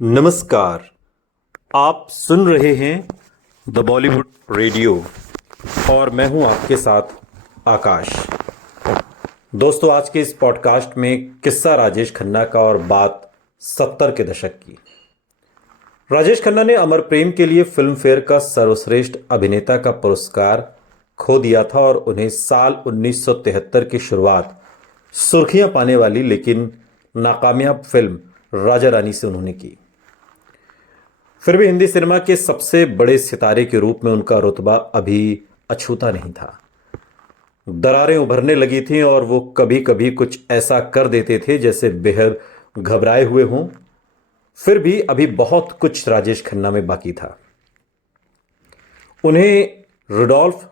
नमस्कार। आप सुन रहे हैं द बॉलीवुड रेडियो और मैं हूं आपके साथ आकाश। दोस्तों, आज के इस पॉडकास्ट में किस्सा राजेश खन्ना का और बात 70 के दशक की। राजेश खन्ना ने अमर प्रेम के लिए फिल्म फेयर का सर्वश्रेष्ठ अभिनेता का पुरस्कार खो दिया था और उन्हें साल 1973 की शुरुआत सुर्खियां पाने वाली लेकिन नाकामयाब फिल्म राजा रानी से उन्होंने की। फिर भी हिंदी सिनेमा के सबसे बड़े सितारे के रूप में उनका रुतबा अभी अछूता नहीं था। दरारें उभरने लगी थीं और वो कभी कभी कुछ ऐसा कर देते थे जैसे बेहद घबराए हुए हों। फिर भी अभी बहुत कुछ राजेश खन्ना में बाकी था। उन्हें रुडोल्फ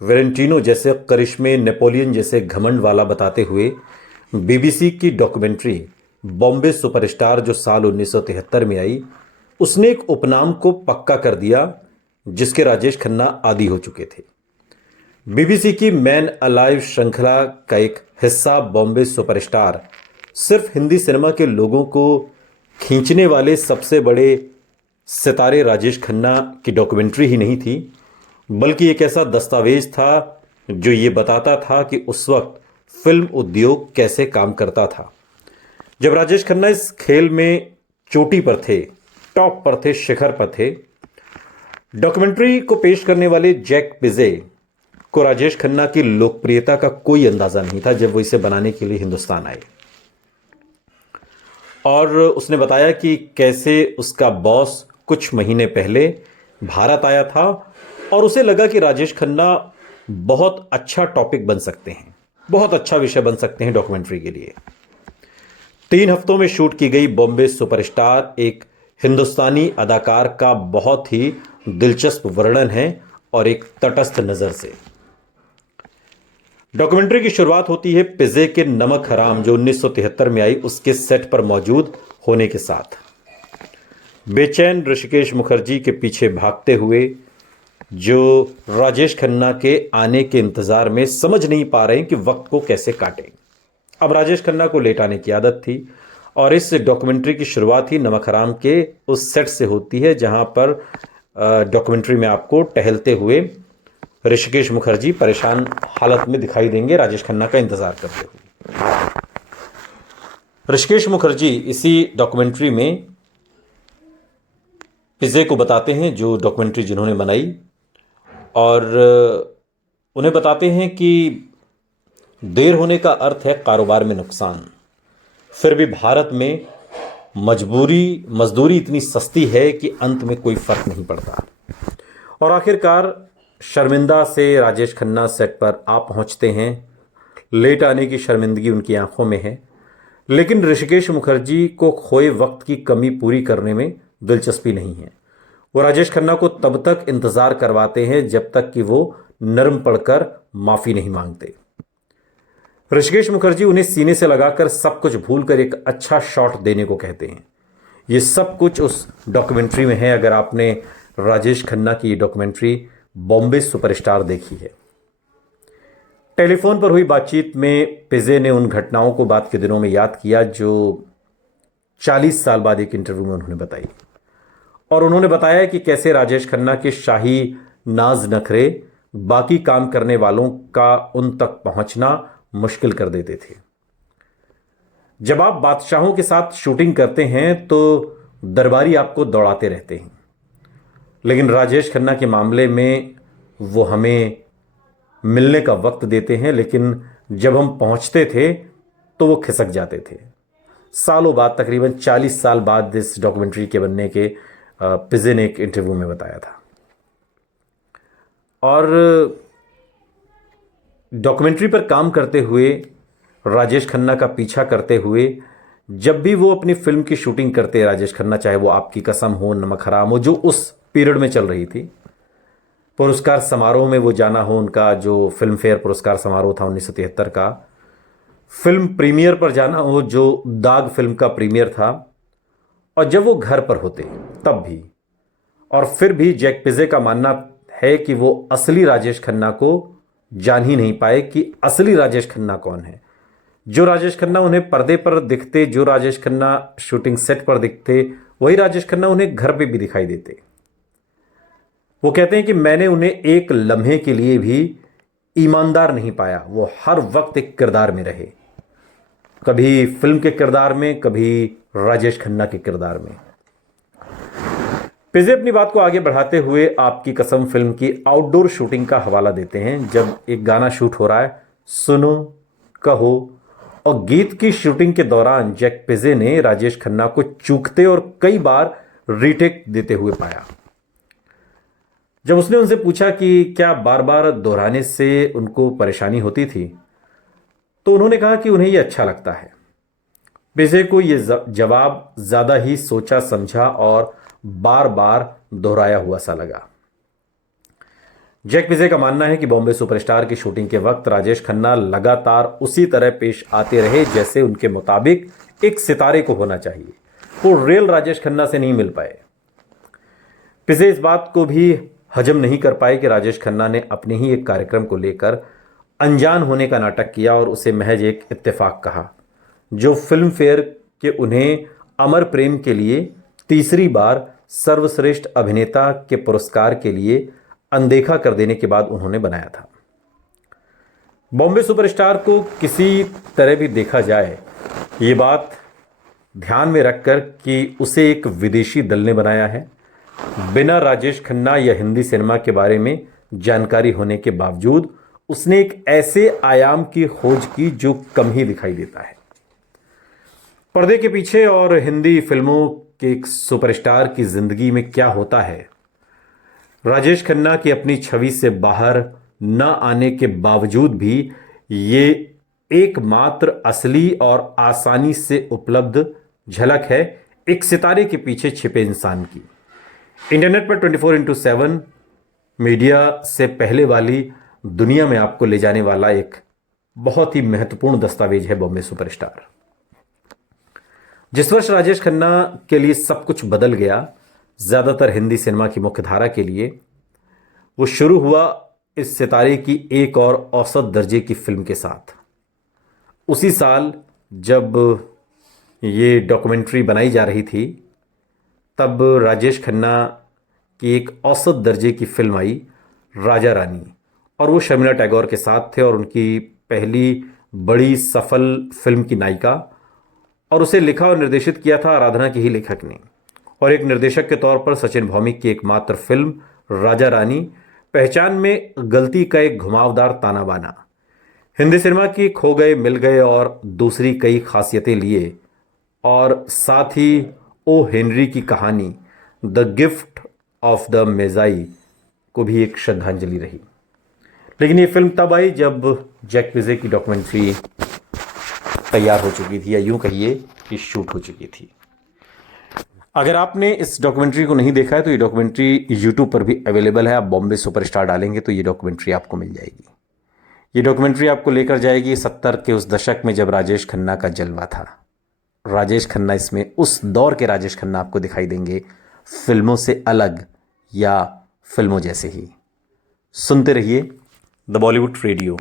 वेलेंटिनो जैसे करिश्मे, नेपोलियन जैसे घमंड वाला बताते हुए बीबीसी की डॉक्यूमेंट्री बॉम्बे सुपरस्टार जो साल 1973 में आई, उसने एक उपनाम को पक्का कर दिया जिसके राजेश खन्ना आदी हो चुके थे। बीबीसी की मैन अलाइव श्रृंखला का एक हिस्सा बॉम्बे सुपरस्टार सिर्फ हिंदी सिनेमा के लोगों को खींचने वाले सबसे बड़े सितारे राजेश खन्ना की डॉक्यूमेंट्री ही नहीं थी, बल्कि एक ऐसा दस्तावेज था जो ये बताता था कि उस वक्त फिल्म उद्योग कैसे काम करता था। जब राजेश खन्ना इस खेल में चोटी पर थे, टॉप पर थे, शिखर पर थे, डॉक्यूमेंट्री को पेश करने वाले जैक पिज़े को राजेश खन्ना की लोकप्रियता का कोई अंदाजा नहीं था जब वो इसे बनाने के लिए हिंदुस्तान आए। और उसने बताया कि कैसे उसका बॉस कुछ महीने पहले भारत आया था और उसे लगा कि राजेश खन्ना बहुत अच्छा टॉपिक बन सकते हैं, बहुत अच्छा विषय बन सकते हैं डॉक्यूमेंट्री के लिए। 3 हफ्तों में शूट की गई बॉम्बे सुपरस्टार एक हिंदुस्तानी अदाकार का बहुत ही दिलचस्प वर्णन है और एक तटस्थ नजर से। डॉक्यूमेंट्री की शुरुआत होती है पिज़े के नमक हराम जो 1973 में आई उसके सेट पर मौजूद होने के साथ। बेचैन ऋषिकेश मुखर्जी के पीछे भागते हुए जो राजेश खन्ना के आने के इंतजार में समझ नहीं पा रहे हैं कि वक्त को कैसे काटें। अब राजेश खन्ना को लेट आने की आदत थी और इस डॉक्यूमेंट्री की शुरुआत ही नमक हराम के उस सेट से होती है जहां पर डॉक्यूमेंट्री में आपको टहलते हुए ऋषिकेश मुखर्जी परेशान हालत में दिखाई देंगे राजेश खन्ना का इंतजार करते हुए। ऋषिकेश मुखर्जी इसी डॉक्यूमेंट्री में पिज़े को बताते हैं, जो डॉक्यूमेंट्री जिन्होंने बनाई, और उन्हें बताते हैं कि देर होने का अर्थ है कारोबार में नुकसान। फिर भी भारत में मजदूरी इतनी सस्ती है कि अंत में कोई फर्क नहीं पड़ता। और आखिरकार शर्मिंदा से राजेश खन्ना सेट पर आ पहुंचते हैं। लेट आने की शर्मिंदगी उनकी आंखों में है, लेकिन ऋषिकेश मुखर्जी को खोए वक्त की कमी पूरी करने में दिलचस्पी नहीं है। वो राजेश खन्ना को तब तक इंतजार करवाते हैं जब तक कि वो नर्म पड़कर माफी नहीं मांगते। ऋषिकेश मुखर्जी उन्हें सीने से लगाकर सब कुछ भूलकर एक अच्छा शॉट देने को कहते हैं। ये सब कुछ उस डॉक्यूमेंट्री में है। अगर आपने राजेश खन्ना की ये डॉक्यूमेंट्री बॉम्बे सुपरस्टार देखी है। टेलीफोन पर हुई बातचीत में पिज़े ने उन घटनाओं को बाद के दिनों में याद किया जो 40 साल बाद एक इंटरव्यू में उन्होंने बताई। और उन्होंने बताया कि कैसे राजेश खन्ना के शाही नाज नखरे बाकी काम करने वालों का उन तक पहुंचना मुश्किल कर देते थे। जब आप बादशाहों के साथ शूटिंग करते हैं तो दरबारी आपको दौड़ाते रहते हैं, लेकिन राजेश खन्ना के मामले में वो हमें मिलने का वक्त देते हैं, लेकिन जब हम पहुंचते थे तो वो खिसक जाते थे। सालों बाद, तकरीबन 40 साल बाद इस डॉक्यूमेंट्री के बनने के पिज़े ने एक इंटरव्यू में बताया था। और डॉक्यूमेंट्री पर काम करते हुए, राजेश खन्ना का पीछा करते हुए, जब भी वो अपनी फिल्म की शूटिंग करते राजेश खन्ना, चाहे वो आपकी कसम हो, नमक हराम हो, जो उस पीरियड में चल रही थी, पुरस्कार समारोह में वो जाना हो, उनका जो फिल्म फेयर पुरस्कार समारोह था 1973 का, फिल्म प्रीमियर पर जाना हो जो दाग फिल्म का प्रीमियर था, और जब वो घर पर होते तब भी। और फिर भी जैक पिज़े का मानना है कि वो असली राजेश खन्ना को जान ही नहीं पाए कि असली राजेश खन्ना कौन है। जो राजेश खन्ना उन्हें पर्दे पर दिखते, जो राजेश खन्ना शूटिंग सेट पर दिखते, वही राजेश खन्ना उन्हें घर पे भी दिखाई देते। वो कहते हैं कि मैंने उन्हें एक लम्हे के लिए भी ईमानदार नहीं पाया। वो हर वक्त एक किरदार में रहे, कभी फिल्म के किरदार में, कभी राजेश खन्ना के किरदार में। पिज़े अपनी बात को आगे बढ़ाते हुए आपकी कसम फिल्म की आउटडोर शूटिंग का हवाला देते हैं। जब एक गाना शूट हो रहा है, सुनो, कहो, और गीत की शूटिंग के दौरान जैक पिज़े ने राजेश खन्ना को चूकते और कई बार रीटेक देते हुए पाया। जब उसने उनसे पूछा कि क्या बार बार दोहराने से उनको परेशानी होती थी, तो उन्होंने कहा कि उन्हें यह अच्छा लगता है। पिज़े को यह जवाब ज्यादा ही सोचा समझा और बार बार दोहराया हुआ सा लगा। जैक पिज़े का मानना है कि बॉम्बे सुपरस्टार की शूटिंग के वक्त राजेश खन्ना लगातार उसी तरह पेश आते रहे जैसे उनके मुताबिक एक सितारे को होना चाहिए। वो रियल राजेश खन्ना से नहीं मिल पाए। पिज़े इस बात को भी हजम नहीं कर पाए कि राजेश खन्ना ने अपने ही एक कार्यक्रम को लेकर अनजान होने का नाटक किया और उसे महज एक इत्तेफाक कहा, जो फिल्म फेयर के उन्हें अमर प्रेम के लिए तीसरी बार सर्वश्रेष्ठ अभिनेता के पुरस्कार के लिए अनदेखा कर देने के बाद उन्होंने बनाया था। बॉम्बे सुपरस्टार को किसी तरह भी देखा जाए, ये बात ध्यान में रखकर कि उसे एक विदेशी दल ने बनाया है, बिना राजेश खन्ना या हिंदी सिनेमा के बारे में जानकारी होने के बावजूद उसने एक ऐसे आयाम की खोज की जो कम ही दिखाई देता है। पर्दे के पीछे और हिंदी फिल्मों के एक सुपरस्टार की जिंदगी में क्या होता है, राजेश खन्ना की अपनी छवि से बाहर न आने के बावजूद भी ये एकमात्र असली और आसानी से उपलब्ध झलक है एक सितारे के पीछे छिपे इंसान की। इंटरनेट पर 24/7 मीडिया से पहले वाली दुनिया में आपको ले जाने वाला एक बहुत ही महत्वपूर्ण दस्तावेज है बॉम्बे सुपरस्टार। जिस वर्ष राजेश खन्ना के लिए सब कुछ बदल गया, ज्यादातर हिंदी सिनेमा की मुख्यधारा के लिए, वो शुरू हुआ इस सितारे की एक और औसत दर्जे की फिल्म के साथ। उसी साल जब ये डॉक्यूमेंट्री बनाई जा रही थी, तब राजेश खन्ना की एक औसत दर्जे की फिल्म आई राजा रानी, और वो शर्मिला टैगोर के साथ थे और उनकी पहली बड़ी सफल फिल्म की नायिका, और उसे लिखा और निर्देशित किया था आराधना के ही लेखक ने। और एक निर्देशक के तौर पर सचिन भौमिक की एकमात्र फिल्म राजा रानी पहचान में गलती का एक घुमावदार ताना बाना, हिंदी सिनेमा की खो गए मिल गए और दूसरी कई खासियतें लिए, और साथ ही ओ हेनरी की कहानी द गिफ्ट ऑफ द मेजाई को भी एक श्रद्धांजलि रही। लेकिन ये फिल्म तब आई जब जैक पिज़े की डॉक्यूमेंट्री तैयार हो चुकी थी, या यूं कहिए कि शूट हो चुकी थी। अगर आपने इस डॉक्यूमेंट्री को नहीं देखा है तो ये डॉक्यूमेंट्री यूट्यूब पर भी अवेलेबल है। आप बॉम्बे सुपरस्टार डालेंगे तो ये डॉक्यूमेंट्री आपको मिल जाएगी। ये डॉक्यूमेंट्री आपको लेकर जाएगी 70 के उस दशक में जब राजेश खन्ना का जलवा था। राजेश खन्ना इसमें उस दौर के राजेश खन्ना आपको दिखाई देंगे, फिल्मों से अलग या फिल्मों जैसे ही। सुनते रहिए द बॉलीवुड रेडियो,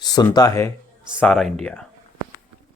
सुनता है सारा इंडिया।